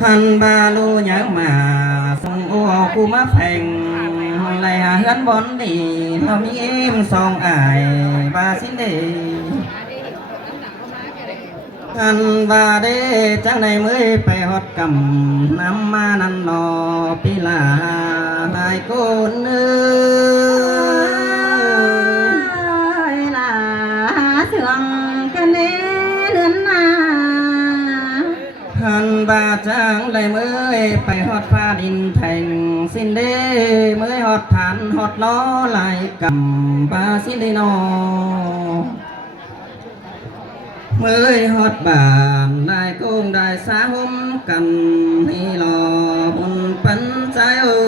ท่านบาลูยังมาส่งอัวกูมาแฝงไหลหาเฮือนบอนดีเรามีเอ็มสองอายบาสินเดท่านบาเดจังในมือไปฮอดกำน้ำมานันนอปีลาลายโกนเอ้ยลาเถืองกันเด้เดือนนาท่านบาจังเลยมือไปฮอดฟ้าดินแทงสินเดมือฮอดฐานฮอดล้อลายกำบาสินเดนอเมื่อฮอดบ้านได้กุ้งได้สาห่มกันให้รอบนปันใจเอ้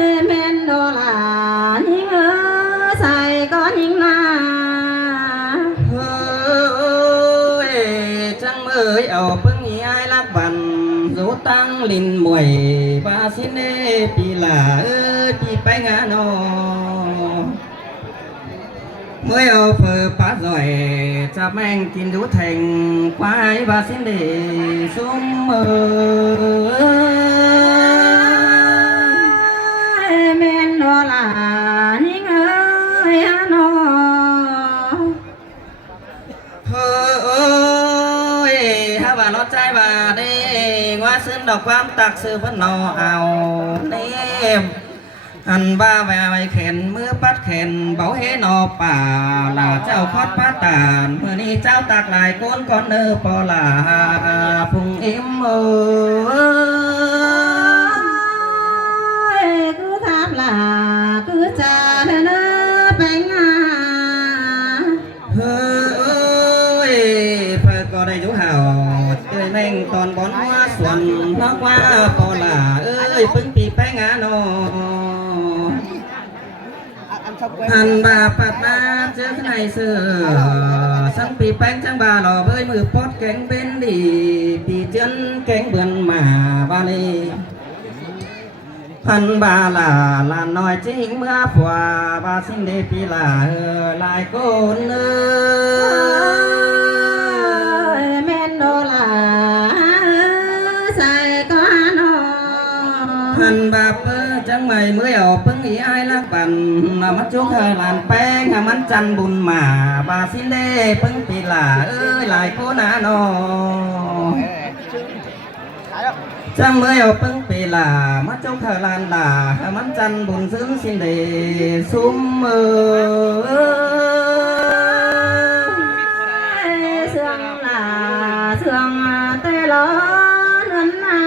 ยแม่นโดลายิ่งใส่ก็ยิ่งนาเฮ้ยจังเมื่อเอาเพิ่งย้ายลักบันรูตั้งลินมวยบาสิเนปีลาปีไปงานอเมื่อเอาเฟือปลาจ่อยจะแม่งกินดูแทงควายบาสินเดซุ้มมือแม่นโนลานิ่งเอ้ยนอเฮ้ยฮาบานอใจบาเด้ว่าซื้อดอกความตักซื้อพันนอเอาเนมอันบ้าแววเข็นมือปัดเข็นเบาเฮนอป่าลาเจ้าคอดป้าตานเมื่อนี้เจ้าตักหลายก้นก้อนเนอปอลาพุงอิ่มกูทำลากูจะเนอไปงาเฮ้ยเพื่อก็ได้ยุห่าวเอ้ยแม่งตอนบอนว่าส่วนนอกว่าปอลาเอ้ยพึ่งปีไปงานอหันบาปัดมาเจอข้างในเสือสังปีแป้งจังบาหล่อเบยมือปอดแกงเป็นดีปีเจนแกงเบือนมาบาลีพันบาลาลาน้อยจริงเมื่อผัวบาสินเดปีลาลายโกนเนื้อแม่นโดลาใส่ก้อนพันบาเปจังไม่เมื่อเอาเพิ่งอีไอลักปันมาจุกเฮลานแป้งมันจันบุญมาบาสินเดเพิ่งปีลาหลายโคนาโนจังเมื่อเอาเพิ่งปีลามาจุกเฮลานลามันจันบุญซึ้งสินเดซุ้มมือเสื่องลาเสื่องเตลอนันนา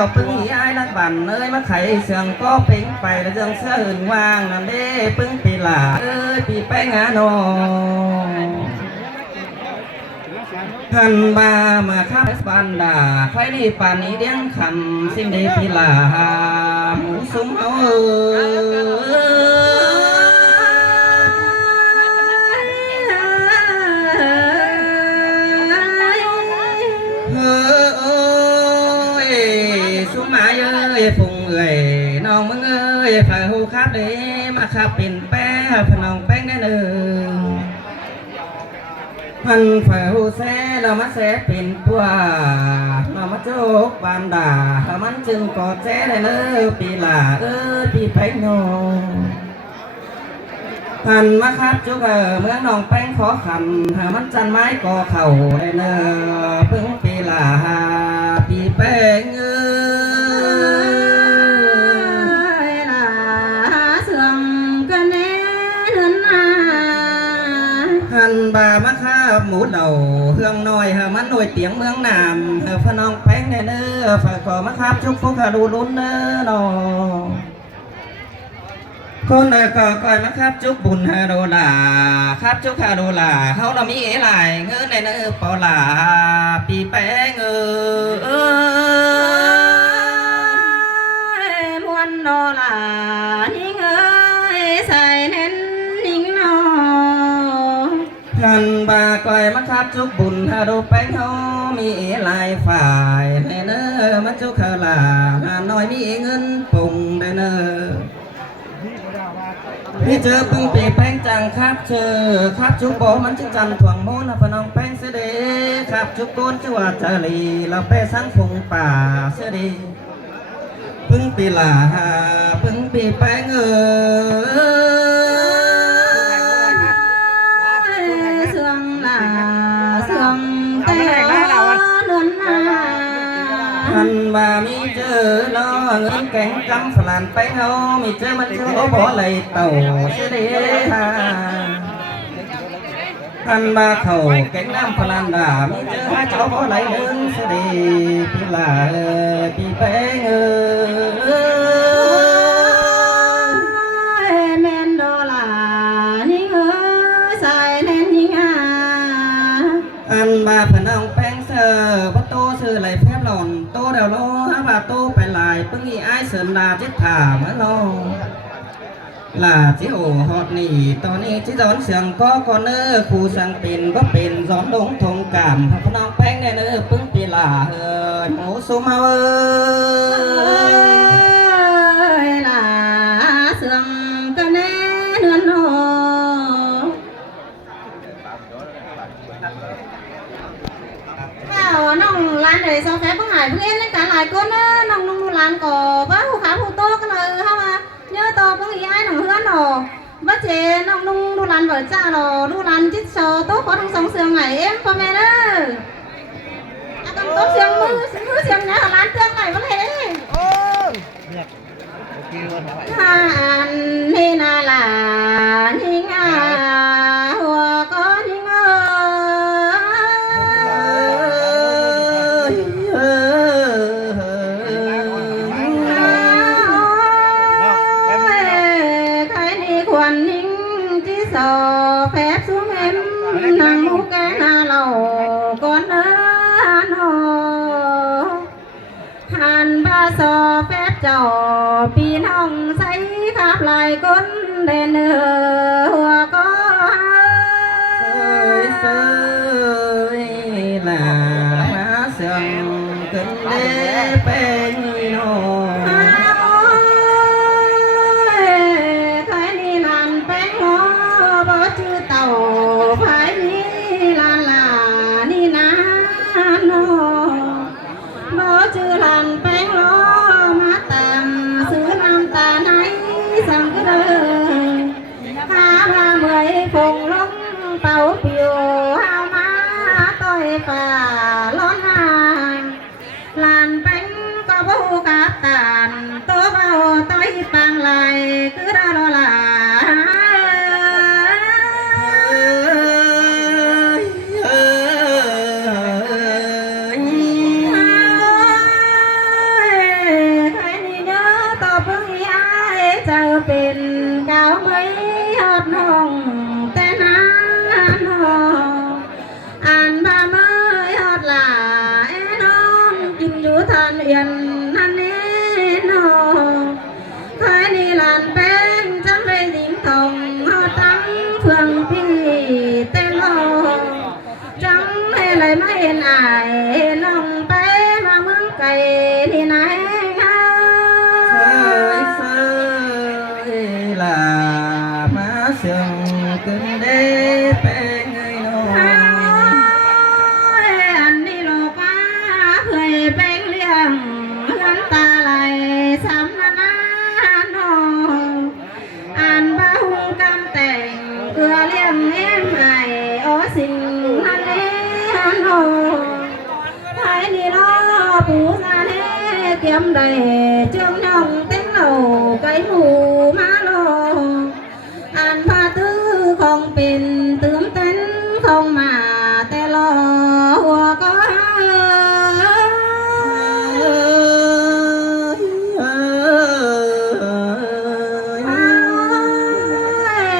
เอาปึ้งย้ายลักบันเอ้ยมาไข่เสียงก็เป่งไปแล้วเรื่องเสื้ออื่นว่างนั่นเด้ปึ้งปีหลาเอ้ยปีแป้งงานอท่านมาข้าปันดาใครนี่ป่านนี้เดี้ยงคำสิ้นเดปีหลาหมูซุ้มเอาพุงเอ้ยน้องมึงเอ้ยฝ่ายหูครับเด้มาขับเป็นแป้พน้องแป้งได้เลยพันฝ่ายหูแซ่เรามาแซ่เป็นปัวเรามาโจกบานด่ามันจึงกอดแซ่ได้เลยปีหลาปีแป้งน้องพันมาครับจุกเมื่อน้องแป้งขอคำมันจันไม้ก่อเข่าได้เลยพึ่งปีหลาปีแป้งบามาข้าหมูเดาเฮืองน้อยมันหน่วยเตียงเมืองนามพน้องแป้งเนื้อฝากขอมาครับชุกฟุกดูลุ้นเนื้อนอคนก็ก่อยมาครับจุกบุญโดลาครับจุกโดลาเขาเรามีเอ๋หลายเงินในเนื้อปอลาปีแป้งมวนโดลานิ่งใส่เน้นนิ่งนอท่านบาก่อยมาครับจุกบุญโดแป้งเขามีเอ๋หลายฝ่ายในเนื้อมาจุกลาน้อยมีเงินปุ่งในเนื้อ พี่เจอปึ้งปีแป้งจังครับเจอครับจุกโบมันจึงจันถ่วงโมนะพนองแป้งเสด็จครับจุกโกนชื่อว่าจารีเราไปสร้างฟงป่าเสด็จปึ้งปีหลาปึ้งปีแป้งเเสื่องหลาเสื่องแต่เดินมาทันมามีเจอล้อเงินแกงจำฝรั่งไปเฮามีเจอมันชื่อบ่เลยเต่าเสด็จทันมาเข่าแกงน้ำฝรั่งด่ามีเจอหาเจ้าบ่ไหลเดินเสด็จปีหลาปีแป้งแมนโดลานิ่งใส่แน่นยิงอันมาพนองแป้งเสือประตูซื้อไหลแพบหล่อนโตเดวโลฮะบาโตไปลายปึ้งอีไอเสริมดาจิตถามะโลลาจิโอฮอดนี่ตอนนี้จิสอนเสียงก็ก่อนเนอครูสังเป็นก็เป็นสอนดงทงกามพนองแป้งแน่เนอปึ้งปีลาหมูสุมาลาเสื่องก็แน่เดือนโนน้องร้านnày sao phép có hải phương yên cả lại con nông nông làm cò bác hú khá hú tô cái lời ha mà nhớ to có nghĩ ai nông hứa nò bác chế nông nông nông làm vợ cha nò nông làm chít sò tốt có trong sống sương này em con mẹ đó con tốt sương mưa sương nhá là làm tương này vẫn thế ni na là ni nga hùa có ni sò phép xuống em nàng mu cái na lầu con nô hàn ba sò phép trò pin hồng say khắp lại con đèn hùa có ơi là má sườn kinh đế bê người nô phải đi là đi na nó nó chưa làm bánh lo má tạm xứ nam ta nấy sang cái đời ba mươi phùng lông tàu piều hao má tôi và lón làm bánh có bố cáp tàn tố bao tôi bằng lại cứ ra đó làเป็นเก่าไม่หอดน้องแต่นานอ่านบาไม่หอดหล่าไอ้น้องกินอยู่ทานเอียนนั่นนี่น้องใครนี่หลานเป็นจังเลยดิ่งทองหอดตั้งเฟืองพี่เต้นโลจังให้เลยไม่เห็นอายน้องไปมาเมืองไก่ที่ไหนlà má sườn kinh đế bê người nô anh đi lô quá người bén liền hắn ta lại sắm na nô anh ba hung cam tèn cửa liền em hài ó xinh hắn lê nô phải đi lo bù ra lê kiếm đầy trương nhông tiếng lầu cái mù má anh pha tư không bình tướng tính không mà tê lo hùa có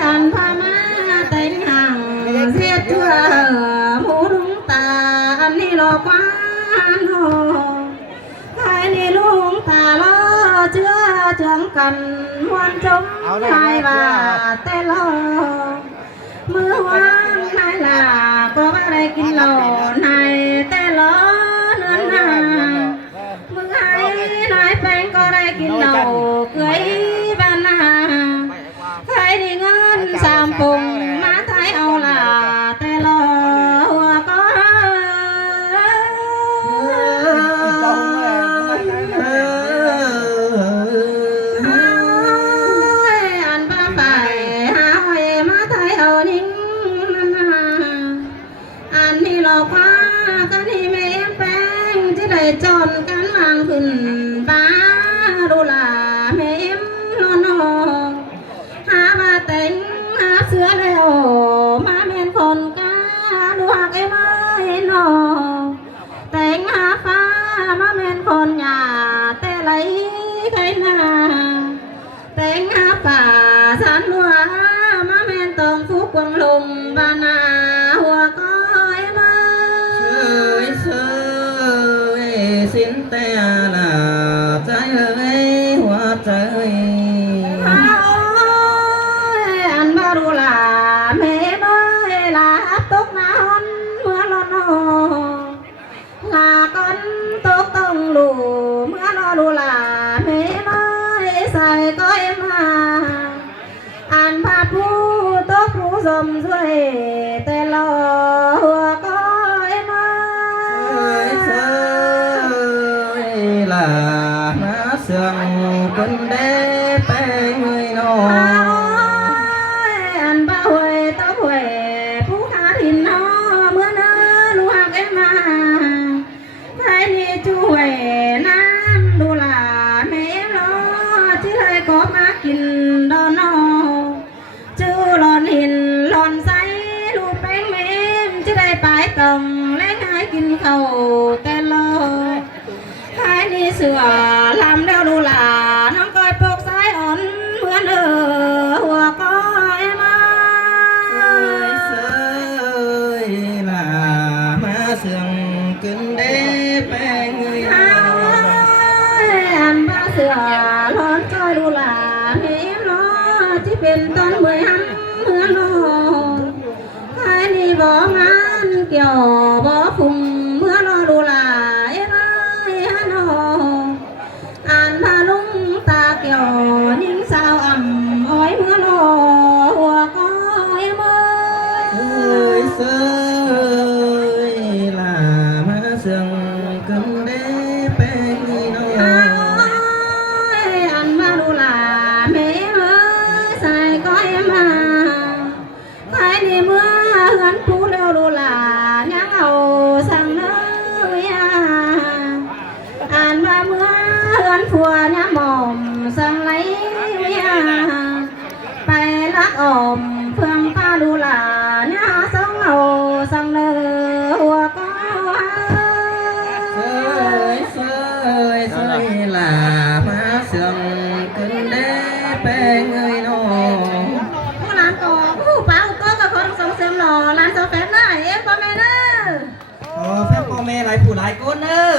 anh pha má tên hàng giết chưa mũ đúng ta anh đi lo quá hai đi luôn ta lo chưa chẳng cần hoan trống hai bà tê lo mưa hoang hai là có cái đây kinh lầu này tê lo nữa nà mưa hai nói bánh có đây kinh lầu cưới ban nà khai đi ปงมาไทยเอาล่ะแต่รอหัวก็อันบ้าไปหาหอยมาไทยเอานิ่งอันนี้หลอกว่ากันนี่ไม่เอ็มแป้งที่ได้จนกันวางขึ้นบ้าดูล่ะไม่เอ็มนอนหามาแต่งหาเสือแล้วมาเมียนคนกาดูหักไอ้ไม้นอแต่งหาฟ้ามาเมียนคนหยาแต่ไหลใครหน้าแต่งหาป่าสันหัวมาเมียนตองฟุกวังลงบานาหัวก้อยมา สินแต่ละใจเอ้ยหัวใจ อันบารุลาเมเบยลาตกนาฮอนเมื่อรอนลาก่อนตกต้องดูเมื่อรอดูลาเมเบยใส่ก้อยมาอันพาผู้ตกผู้สมช่วยแต่รอหัวก้อยมา là má sườn quân đế bé người nọ anh ba huệ tóc huệ phú khá thìn nó mưa nơ lu hạc em mà thấy ni chú huệ nam đu là mẹ em lo chứ hơi có má kìn đo nó chú lon hình lon say lu bánh mềm chứ đây phải tổng lấy hai kìn khẩu tên lo hai ni sửa làm đeo đu là nó coi bốc sai ổn mưa nở hùa coi em ơi sơi là má sườn quân đế bé người nọ anh ba sửa lon coi đu là em nó chỉ bên ton 15 mưa nở hai ni bỏ ngán kiểu bỏ phùng mưa lo đu là em anh ba lung ta kiểu những sao ẩm ôi mưa lò hùa có em ơi sơi là má sườn quân đế bé người nọ anh ba đu là mẹ ơi sai có em phải đi mưa hân phú leo đu là nhang hầu sang nơi anh ba mưa hân phùa nhá mồm sang lấyไปรักอมเพื่องป้าดูหลาnhá sống hầu sang nơ hùa có sơi là má sườn quân đế bé người nọผู้หลานก็ผู้ป้าก็กับคนส่งเสริมหล่อหลานสาวแฟนน่ะเอ็มพ่อแม่เนอะ phépพ่อแม่หลายผู้หลายคนเนอะ